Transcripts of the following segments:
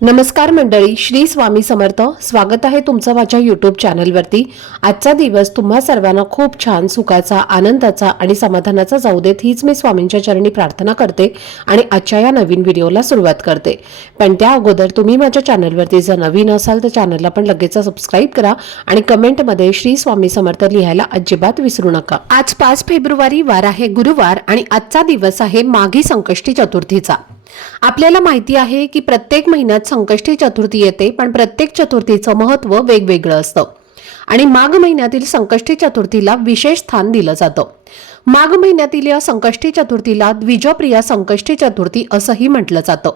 नमस्कार मंडळी, श्री स्वामी समर्थ. स्वागत आहे तुमचं माझ्या यूट्यूब चॅनलवरती. आजचा दिवस तुम्हा सर्वांना खूप छान, सुखाचा, आनंदाचा आणि समाधानाचा जाऊ देत, हीच मी स्वामींच्या चरणी प्रार्थना करते आणि आजच्या या नवीन व्हिडिओला सुरुवात करते. पण त्या अगोदर तुम्ही माझ्या चॅनलवरती जर नवीन असाल तर चॅनलला पण लगेच सबस्क्राईब करा आणि कमेंटमध्ये श्री स्वामी समर्थ लिहायला अजिबात विसरू नका. आज 5 फेब्रुवारी वार आहे गुरुवार आणि आजचा दिवस आहे माघी संकष्टी चतुर्थीचा. आपल्याला माहिती आहे की प्रत्येक महिन्यात संकष्टी चतुर्थी येते, पण प्रत्येक चतुर्थीचं महत्त्व वेगवेगळं असतं आणि माघ महिन्यातील संकष्टी चतुर्थीला विशेष स्थान दिलं जातं. माघ महिन्यातील या संकष्टी चतुर्थीला द्विजप्रिया संकष्टी चतुर्थी असंही म्हटलं जातं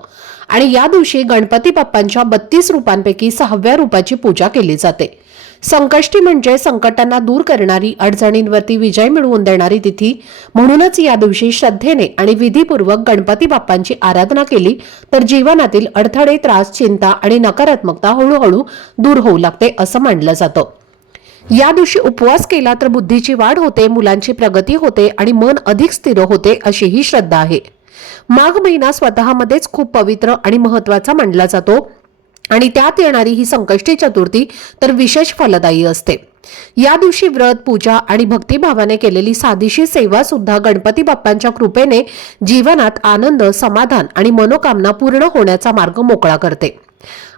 आणि या दिवशी गणपती बाप्पांच्या 32 रूपांपैकी 6व्या रूपाची पूजा केली जाते. संकष्टी म्हणजे संकटांना दूर करणारी, अडचणींवरती विजय मिळवून देणारी तिथी. म्हणूनच या दिवशी श्रद्धेने आणि विधीपूर्वक गणपती बाप्पांची आराधना केली तर जीवनातील अडथळे, त्रास, चिंता आणि नकारात्मकता हळूहळू दूर होऊ लागते असं मानलं जातं. या दिवशी उपवास केला तर बुद्धीची वाढ होते, मुलांची प्रगती होते आणि मन अधिक स्थिर होते अशी ही श्रद्धा आहे. माघ महिना स्वतःमध्येच खूप पवित्र आणि महत्त्वाचा मानला जातो आणि त्यात येणारी ही संकष्टी चतुर्थी तर विशेष फलदायी असते. या दिवशी व्रत, पूजा आणि भक्तिभावाने केलेली साधीशी सेवा सुद्धा गणपती बाप्पांच्या कृपेने जीवनात आनंद, समाधान आणि मनोकामना पूर्ण होण्याचा मार्ग मोकळा करते.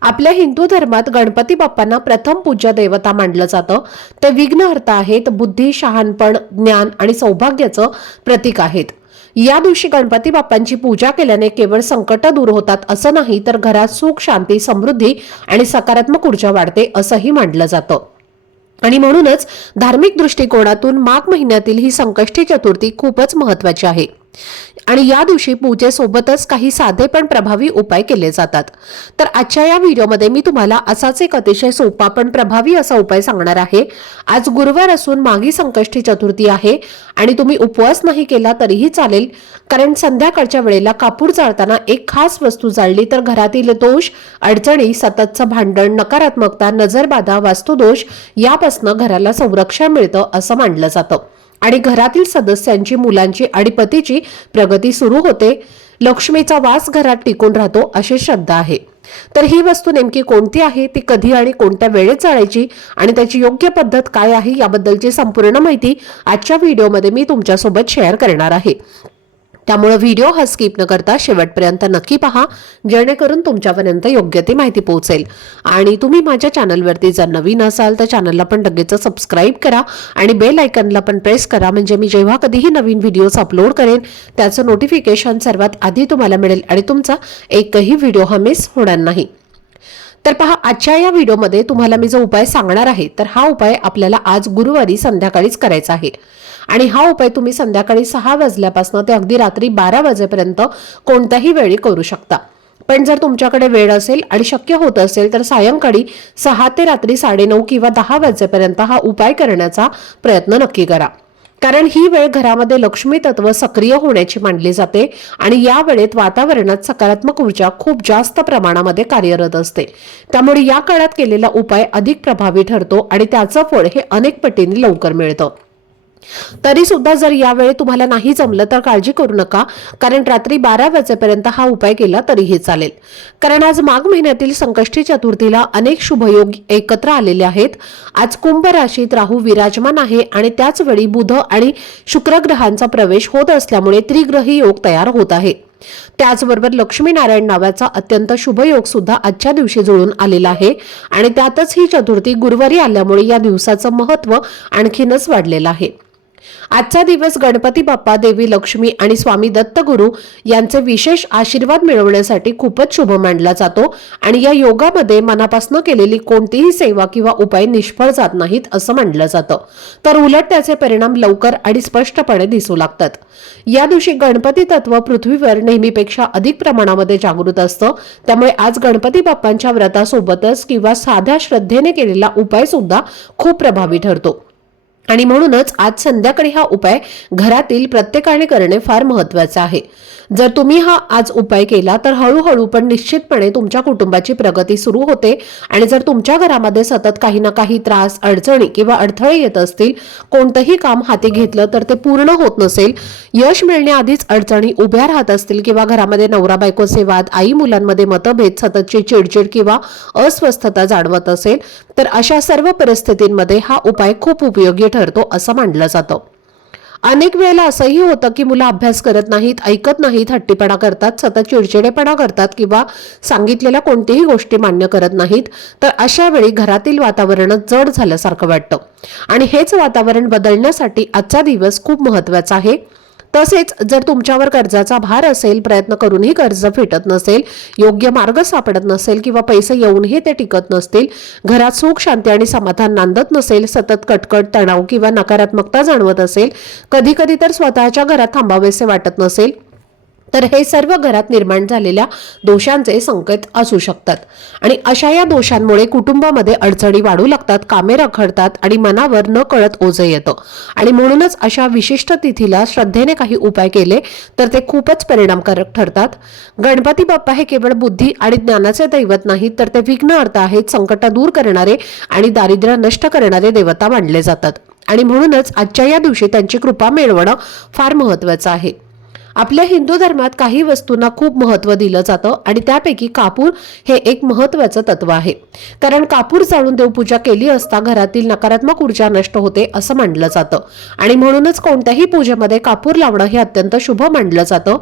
आपल्या हिंदू धर्मात गणपती बाप्पांना प्रथम पूज्य देवता मानलं जातं. ते विघ्नहर्ता आहेत, बुद्धी, शहाणपण, ज्ञान आणि सौभाग्याचं प्रतीक आहेत. या दिवशी गणपती बाप्पांची पूजा केल्याने केवळ संकट दूर होतात असं नाही, तर घरात सुख, शांती, समृद्धी आणि सकारात्मक ऊर्जा वाढते असंही मानलं जातं. आणि म्हणूनच धार्मिक दृष्टिकोनातून माघ महिन्यातील ही संकष्टी चतुर्थी खूपच महत्त्वाची आहे आणि या दिवशी पूजेसोबतच काही साधे पण प्रभावी उपाय केले जातात. तर आजच्या या व्हिडिओमध्ये मी तुम्हाला असाच एक अतिशय सोपा पण प्रभावी असा उपाय सांगणार आहे. आज गुरुवार असून माघी संकष्टी चतुर्थी आहे आणि तुम्ही उपवास नाही केला तरीही चालेल, कारण संध्याकाळच्या वेळेला कापूर जाळताना एक खास वस्तू जाळली तर घरातील दोष, अडचणी, सततचं भांडण, नकारात्मकता, नजरबाधा, वास्तुदोष यापासून घराला संरक्षण मिळतं असं मानलं जातं आणि घरातील सदस्यांची, मुलांची आणि पतीची प्रगती सुरू होते. लक्ष्मीचा वास घरात टिकून राहतो अशी श्रद्धा आहे. तर ही वस्तू नेमकी कोणती आहे, ती कधी आणि कोणत्या वेळेत जाळायची आणि त्याची योग्य पद्धत काय आहे याबद्दलची संपूर्ण माहिती आजच्या व्हिडिओमध्ये मी तुमच्यासोबत शेअर करणार आहे. त्यामुळे व्हिडिओ हा स्किप न करता शेवटपर्यंत नक्की पहा, जेणेकरून तुमच्यापर्यंत योग्य ती माहिती पोहोचेल. आणि तुम्ही माझ्या चॅनलवरती जर नवीन असाल तर चॅनलला पण लगेच सबस्क्राईब करा आणि बेल आयकॉनला पण प्रेस करा, म्हणजे मी जेव्हा कधीही नवीन व्हिडिओज अपलोड करेन त्याचं नोटिफिकेशन सर्वात आधी तुम्हाला मिळेल आणि तुमचा एकही व्हिडिओ हा मिस होणार नाही. तर पहा, आजच्या या व्हिडिओमध्ये तुम्हाला मी जो उपाय सांगणार आहे तर हा उपाय आपल्याला आज गुरुवारी संध्याकाळीच करायचा आहे आणि हा उपाय तुम्ही संध्याकाळी 6 वाजल्यापासून ते अगदी रात्री 12 वाजेपर्यंत कोणत्याही वेळी करू शकता. पण जर तुमच्याकडे वेळ असेल आणि शक्य होत असेल तर सायंकाळी 6 ते रात्री 9:30 किंवा 10 वाजेपर्यंत हा उपाय करण्याचा प्रयत्न नक्की करा, कारण ही वेळ घरामध्ये लक्ष्मी तत्व सक्रिय होण्याची मानली जाते आणि या वेळेत वातावरणात सकारात्मक ऊर्जा खूप जास्त प्रमाणामध्ये कार्यरत असते. त्यामुळे या काळात केलेला उपाय अधिक प्रभावी ठरतो आणि त्याचं फळ हे अनेक पटीने लवकर मिळतं. तरी सुद्धा जर यावेळी तुम्हाला नाही जमलं तर काळजी करू नका, कारण रात्री 12 वाजेपर्यंत हा उपाय केला तरीही चालेल. कारण आज माघ महिन्यातील संकष्टी चतुर्थीला अनेक शुभयोग एकत्र आलेले आहेत. आज कुंभ राशीत राहू विराजमान आहे आणि त्याच वेळी बुध आणि शुक्र ग्रहांचा प्रवेश होत असल्यामुळे त्रिग्रही योग तयार होत आहे. त्याचबरोबर लक्ष्मीनारायण नावाचा अत्यंत शुभ योग सुद्धा आजच्या दिवशी जुळून आलेला आहे आणि त्यातच ही चतुर्थी गुरुवारी आल्यामुळे या दिवसाचं महत्त्व आणखीनच वाढलेलं आहे. आजचा दिवस गणपती बाप्पा, देवी लक्ष्मी आणि स्वामी दत्तगुरु यांचे विशेष आशीर्वाद मिळवण्यासाठी खूपच शुभ मानला जातो आणि या योगामध्ये मनापासून केलेली कोणतीही सेवा किंवा उपाय निष्फळ जात नाहीत असं मानलं जातं, तर उलट त्याचे परिणाम लवकर आणि स्पष्टपणे दिसू लागतात. या दिवशी गणपती तत्व पृथ्वीवर नेहमीपेक्षा अधिक प्रमाणामध्ये जागृत असतं. त्यामुळे आज गणपती बाप्पांच्या व्रतासोबतच किंवा साध्या श्रद्धेने केलेला उपाय सुद्धा खूप प्रभावी ठरतो. आणि म्हणूनच आज संध्याकाळी हा उपाय घरातील प्रत्येकाने करणे फार महत्त्वाचे आहे. जर तुम्ही हा आज उपाय केला तर हळूहळू पण निश्चितपणे तुमच्या कुटुंबाची प्रगती सुरू होते. आणि जर तुमच्या घरामध्ये सतत काही ना काही त्रास, अडचणी किंवा अडथळे येत असतील, कोणतंही काम हाती घेतलं तर ते पूर्ण होत नसेल, यश मिळण्याआधीच अडचणी उभ्या राहत असतील किंवा घरामध्ये नवरा बायकोचे वाद, आई मुलांमध्ये मतभेद, सततची चिडचिड किंवा अस्वस्थता जाणवत असेल, तर अशा सर्व परिस्थितींमध्ये हा उपाय खूप उपयोगी ठरतो असं मानलं जातं. अनेक वेळेला असंही होतं की मुलं अभ्यास करत नाहीत, ऐकत नाहीत, हट्टीपणा करतात, सतत चिडचिडेपणा करतात किंवा सांगितलेल्या कोणतीही गोष्टी मान्य करत नाहीत. तर अशा वेळी घरातील वातावरण जड झाल्यासारखं वाटतं आणि हेच वातावरण बदलण्यासाठी आजचा दिवस खूप महत्त्वाचा आहे. तसेच जर तुमच्यावर कर्जाचा भार असेल, प्रयत्न करूनही कर्ज फिटत नसेल, योग्य मार्ग सापडत नसेल किंवा पैसे येऊनही ते टिकत नसतील, घरात सुख, शांती आणि समाधान नांदत नसेल, सतत कटकट, तणाव किंवा नकारात्मकता जाणवत असेल, कधी कधी तर स्वतःच्या घरात थांबावेसे वाटत नसेल, तर हे सर्व घरात निर्माण झालेल्या दोषांचे संकेत असू शकतात. आणि अशा या दोषांमुळे कुटुंबामध्ये अडचणी वाढू लागतात, कामे रखडतात आणि मनावर न कळत ओझे येतं. आणि म्हणूनच अशा विशिष्ट तिथीला श्रद्धेने काही उपाय केले तर ते खूपच परिणामकारक ठरतात. गणपती बाप्पा हे केवळ बुद्धी आणि ज्ञानाचे दैवत नाहीत, तर ते विघ्नहर्ता आहेत, संकट दूर करणारे आणि दारिद्र्य नष्ट करणारे देवता मानले जातात. आणि म्हणूनच आजच्या या दिवशी त्यांची कृपा मिळवणं फार महत्त्वाचं आहे. आपल्या हिंदू धर्मात काही वस्तूंना खूप महत्त्व दिलं जातं आणि त्यापैकी कापूर हे एक महत्त्वाचं तत्व आहे. कारण कापूर जाळून देवपूजा केली असता घरातील नकारात्मक ऊर्जा नष्ट होते असं मानलं जातं. आणि म्हणूनच कोणत्याही पूजेमध्ये कापूर लावणं हे अत्यंत शुभ मानलं जातं.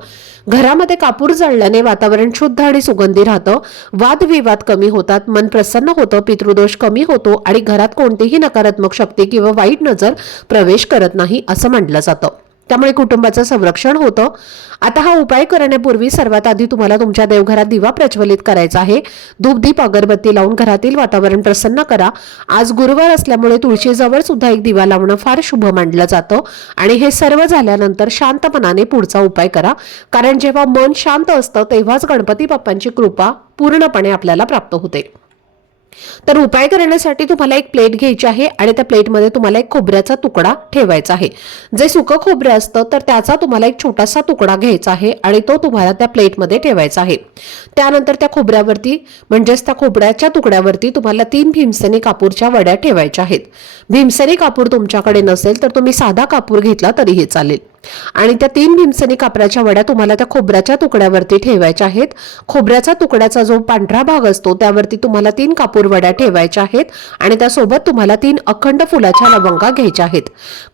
घरामध्ये कापूर जाळल्याने वातावरण शुद्ध आणि सुगंधी राहतं, वादविवाद कमी होतात, मन प्रसन्न होतं, पितृदोष कमी होतो आणि घरात कोणतीही नकारात्मक शक्ती किंवा वाईट नजर प्रवेश करत नाही असं मानलं जातं. त्यामुळे कुटुंबाचं संरक्षण होतं. आता हा उपाय करण्यापूर्वी सर्वात आधी तुम्हाला तुमच्या देवघरात दिवा प्रज्वलित करायचा आहे. धूप, दीप, अगरबत्ती लावून घरातील वातावरण प्रसन्न करा. आज गुरुवार असल्यामुळे तुळशीजवळ सुद्धा एक दिवा लावणं फार शुभ मानलं जातं. आणि हे सर्व झाल्यानंतर शांत मनाने पुढचा उपाय करा. कारण जेव्हा मन शांत असतं तेव्हाच गणपती बाप्पांची कृपा पूर्णपणे आपल्याला प्राप्त होते. तर उपाय करण्यासाठी तुम्हाला एक प्लेट घ्यायची आहे आणि त्या प्लेटमध्ये तुम्हाला एक खोबऱ्याचा तुकडा ठेवायचा आहे. जे सुकं खोबरं असतं तर त्याचा तुम्हाला एक छोटासा तुकडा घ्यायचा आहे आणि तो तुम्हाला त्या प्लेटमध्ये ठेवायचा आहे. त्यानंतर त्या खोबऱ्यावरती म्हणजेच त्या खोबऱ्याच्या तुकड्यावरती तुम्हाला 3 भीमसेनी कापूरच्या वड्या ठेवायच्या आहेत. भीमसेनी कापूर तुमच्याकडे नसेल तर तुम्ही साधा कापूर घेतला तरीही चालेल. आणि त्या 3 भीमसेनी कापराच्या वड्या तुम्हाला त्या खोबऱ्याच्या तुकड्यावरती ठेवायच्या आहेत. खोबऱ्याचा तुकड्याचा जो पांढरा भाग असतो त्यावरती तुम्हाला 3 कापूर वड्या ठेवायच्या आहेत आणि त्यासोबत तुम्हाला 3 अखंड फुलाच्या लवंगा घ्यायच्या आहेत.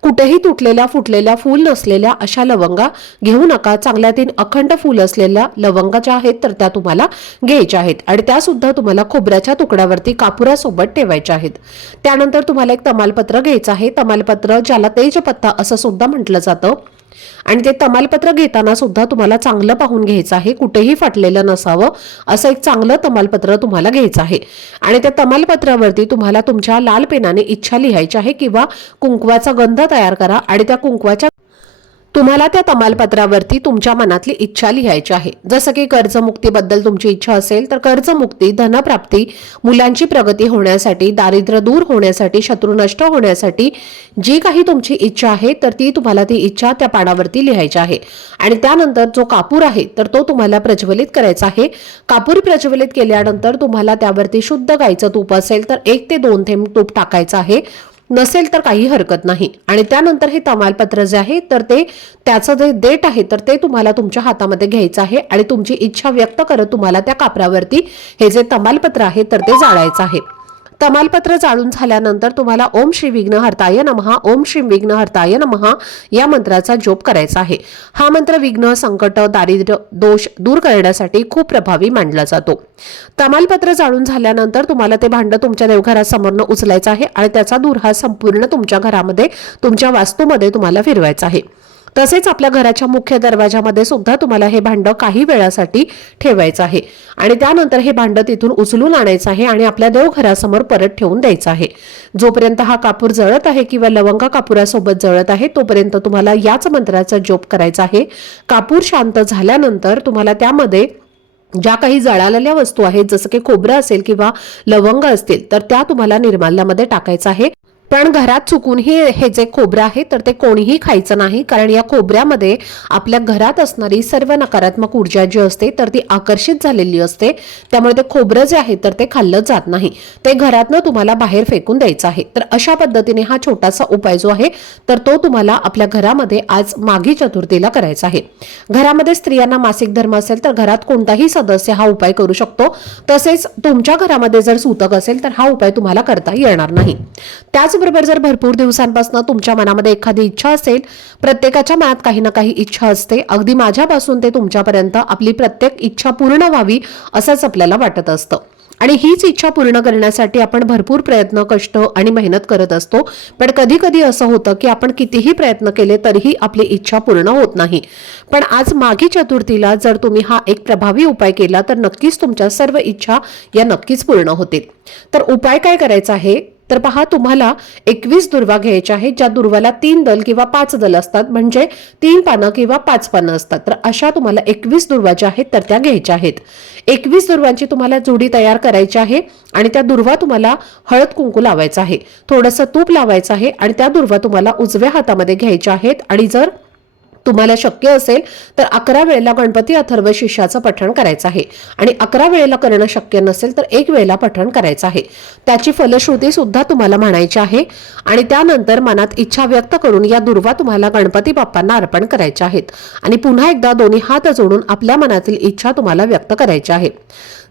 कुठेही तुटलेल्या, फुटलेल्या, फूल नसलेल्या अशा लवंगा घेऊ नका. चांगल्या 3 अखंड फूल असलेल्या लवंगा ज्या आहेत तर त्या तुम्हाला घ्यायच्या आहेत आणि त्या सुद्धा तुम्हाला खोबऱ्याच्या तुकड्यावरती कापुरासोबत ठेवायच्या आहेत. त्यानंतर तुम्हाला एक तमालपत्र घ्यायचं आहे. तमालपत्र ज्याला तेजपत्ता असं सुद्धा म्हटलं जातं. आणि ते तमालपत्र घेताना सुद्धा तुम्हाला चांगलं पाहून घ्यायचं आहे, कुठेही फाटलेलं नसावं असं एक चांगलं तमालपत्र तुम्हाला घ्यायचं आहे. आणि त्या तमालपत्रावरती तुम्हाला तुमच्या लाल पेनाने इच्छा लिहायची आहे किंवा कुंकवाचा गंध तयार करा आणि त्या कुंकवाच्या तुम्हाला त्या तमालपत्रावरती तुमच्या मनातली इच्छा लिहायची आहे. जसं की कर्जमुक्तीबद्दल तुमची इच्छा असेल तर कर्जमुक्ती, धनप्राप्ती, मुलांची प्रगती होण्यासाठी, दारिद्र्य दूर होण्यासाठी, शत्रू नष्ट होण्यासाठी जी काही तुमची इच्छा आहे तर ती तुम्हाला ती इच्छा त्या पानावरती लिहायची आहे. आणि त्यानंतर जो कापूर आहे तर तो तुम्हाला प्रज्वलित करायचा आहे. कापूर प्रज्वलित केल्यानंतर तुम्हाला त्यावरती शुद्ध गाईचं तूप असेल तर 1 ते 2 थेंब तूप टाकायचं आहे, नसेल तर काही हरकत नाही. आणि त्यानंतर हे तमालपत्र जे आहे तर ते त्याचं जे देठ आहे तर ते तुम्हाला तुमच्या हातामध्ये घ्यायचं आहे आणि तुमची इच्छा व्यक्त करत तुम्हाला त्या कापरावरती हे जे तमालपत्र आहे तर ते जाळायचं आहे. तमालपत्र जाळून झाल्यानंतर तुम्हाला ओम श्री विघ्नहर्ताय नमः, ओम श्री विघ्नहर्ताय नमः या मंत्राचा जप करायचा आहे. हा मंत्र विघ्न, संकट, दारिद्र्य, दोष दूर करण्यासाठी खूप प्रभावी मानला जातो. तमालपत्र जाळून झाल्यानंतर तुम्हाला ते भांड तुमच्या देवघरासमोरनं उचलायचं आहे आणि त्याचा धूर हा संपूर्ण तुमच्या घरामध्ये, तुमच्या वास्तूमध्ये तुम्हाला फिरवायचा आहे. तसेच आपल्या घराच्या मुख्य दरवाजामध्ये सुद्धा तुम्हाला हे भांड काही वेळासाठी ठेवायचं आहे आणि त्यानंतर हे भांड तिथून उचलून आणायचं आहे आणि आपल्या देवघरासमोर परत ठेवून द्यायचं आहे. जोपर्यंत हा कापूर जळत आहे किंवा लवंगा कापुरासोबत जळत आहे तोपर्यंत तुम्हाला याच मंत्राचा जप करायचा आहे. कापूर शांत झाल्यानंतर तुम्हाला त्यामध्ये ज्या काही जळालेल्या वस्तू आहेत जसं की खोबरं असेल किंवा लवंग असतील तर त्या तुम्हाला निर्माल्यामध्ये टाकायचं आहे. पण घरात चुकूनही हे जे खोबरं आहे तर ते कोणीही खायचं नाही, कारण या खोबऱ्यामध्ये आपल्या घरात असणारी सर्व नकारात्मक ऊर्जा जी असते तर ती आकर्षित झालेली असते. त्यामुळे ते खोबरं जे आहे तर ते खाल्लं जात नाही, ते घरातनं तुम्हाला बाहेर फेकून द्यायचं आहे. तर अशा पद्धतीने हा छोटासा उपाय जो आहे तर तो तुम्हाला आपल्या घरामध्ये आज माघी चतुर्थीला करायचा आहे. घरामध्ये स्त्रियांना मासिक धर्म असेल तर घरात कोणताही सदस्य हा उपाय करू शकतो. तसेच तुमच्या घरामध्ये जर सूतक असेल तर हा उपाय तुम्हाला करता येणार नाही. त्याचबरोबर जर भरपूर दिवसांपासून तुमच्या मनामध्ये एखादी इच्छा असेल, प्रत्येकाच्या मनात काही ना काही इच्छा असते, अगदी माझ्यापासून ते तुमच्यापर्यंत आपली प्रत्येक इच्छा पूर्ण व्हावी असंच आपल्याला वाटत असतं. आणि हीच इच्छा पूर्ण करण्यासाठी आपण भरपूर प्रयत्न, कष्ट आणि मेहनत करत असतो. पण कधी कधी असं होतं की आपण कितीही प्रयत्न केले तरीही आपली इच्छा पूर्ण होत नाही. पण आज माघी चतुर्थीला जर तुम्ही हा एक प्रभावी उपाय केला तर नक्कीच तुमच्या सर्व इच्छा या नक्कीच पूर्ण होतील. तर उपाय काय करायचा आहे तर पहा, तुम्हाला 21 दुर्वा घ्यायच्या आहेत, ज्या दुर्वाला 3 दल किंवा 5 दल असतात, म्हणजे 3 पानं किंवा 5 पानं असतात. तर अशा तुम्हाला 21 दुर्वा ज्या आहेत तर त्या घ्यायच्या आहेत. 21 दुर्वांची तुम्हाला जोडी तयार करायची आहे आणि त्या दुर्वा तुम्हाला हळद कुंकू लावायचं आहे, थोडंसं तूप लावायचं आहे आणि त्या दुर्वा तुम्हाला उजव्या हातामध्ये घ्यायच्या आहेत. आणि जर तुम्हाला शक्य असेल तर 11 वेळेला गणपती अथर्व शीर्षाचं पठण करायचं आहे आणि 11 वेळेला करणं शक्य नसेल तर 1 वेळेला पठण करायचं आहे. त्याची फलश्रुती सुद्धा तुम्हाला म्हणायची आहे आणि त्यानंतर मनात इच्छा व्यक्त करून या दुर्वा तुम्हाला गणपती बाप्पांना अर्पण करायच्या आहेत आणि पुन्हा एकदा दोन्ही हात जोडून आपल्या मनातील इच्छा तुम्हाला व्यक्त करायची आहे.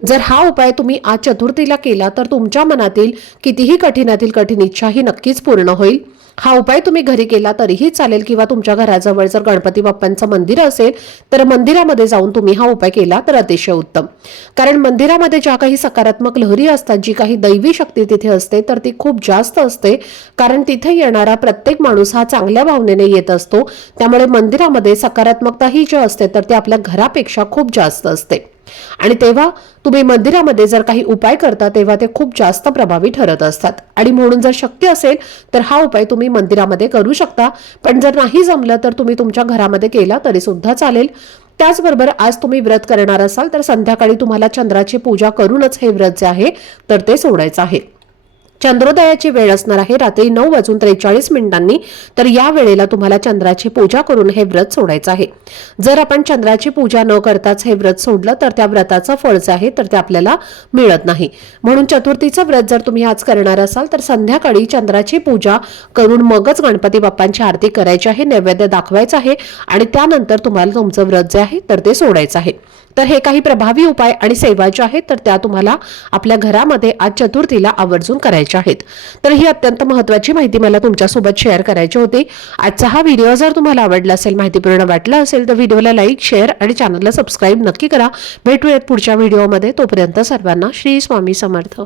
जर हा उपाय तुम्ही आज चतुर्थीला केला तर तुमच्या मनातील कितीही कठीणातील कठीण इच्छा ही नक्कीच पूर्ण होईल. हा उपाय तुम्ही घरी केला तरीही चालेल किंवा तुमच्या घराजवळ जर गणपती बाप्पांचं मंदिर असेल तर मंदिरामध्ये जाऊन तुम्ही हा उपाय केला तर अतिशय उत्तम. कारण मंदिरामध्ये ज्या काही सकारात्मक लहरी असतात, जी काही दैवी शक्ती तिथे असते तर ती खूप जास्त असते. कारण तिथे येणारा प्रत्येक माणूस हा चांगल्या भावनेने येत असतो. त्यामुळे मंदिरामध्ये सकारात्मकता ही जी असते तर ती आपल्या घरापेक्षा खूप जास्त असते. आणि तेव्हा तुम्ही मंदिरामध्ये जर काही उपाय करता तेव्हा ते खूप जास्त प्रभावी ठरत असतात. आणि म्हणून जर शक्य असेल तर हा उपाय तुम्ही मंदिरामध्ये करू शकता. पण जर नाही जमलं तर तुम्ही तुमच्या घरामध्ये केला तरी सुद्धा चालेल. त्याचबरोबर आज तुम्ही व्रत करणार असाल तर संध्याकाळी तुम्हाला चंद्राची पूजा करूनच हे व्रत जे आहे तर ते सोडायचं आहे. चंद्रोदयाची वेळ असणार आहे रात्री 9:43 तर या वेळेला तुम्हाला चंद्राची पूजा करून हे व्रत सोडायचं आहे. जर आपण चंद्राची पूजा न करताच हे व्रत सोडलं तर त्या व्रताचं फळ जे आहे तर ते आपल्याला मिळत नाही. म्हणून चतुर्थीचं व्रत जर तुम्ही आज करणार असाल तर संध्याकाळी चंद्राची पूजा करून मगच गणपती बाप्पांची आरती करायची आहे, नैवेद्य दाखवायचा आहे आणि त्यानंतर तुम्हाला तुमचं व्रत जे आहे तर ते सोडायचं आहे. तर हे काही प्रभावी उपाय आणि सेवा ज्या आहेत तर त्या तुम्हाला आपल्या घरामध्ये आज चतुर्थीला आवर्जून करायच्या आहेत. तर ही अत्यंत महत्त्वाची माहिती मला तुमच्यासोबत शेअर करायची होती. आजचा हा व्हिडिओ जर तुम्हाला आवडला असेल, माहितीपूर्ण वाटला असेल तर व्हिडिओला लाईक, शेअर आणि चॅनलला सबस्क्राईब नक्की करा. भेटूयात पुढच्या व्हिडिओमध्ये. तोपर्यंत सर्वांना श्री स्वामी समर्थ.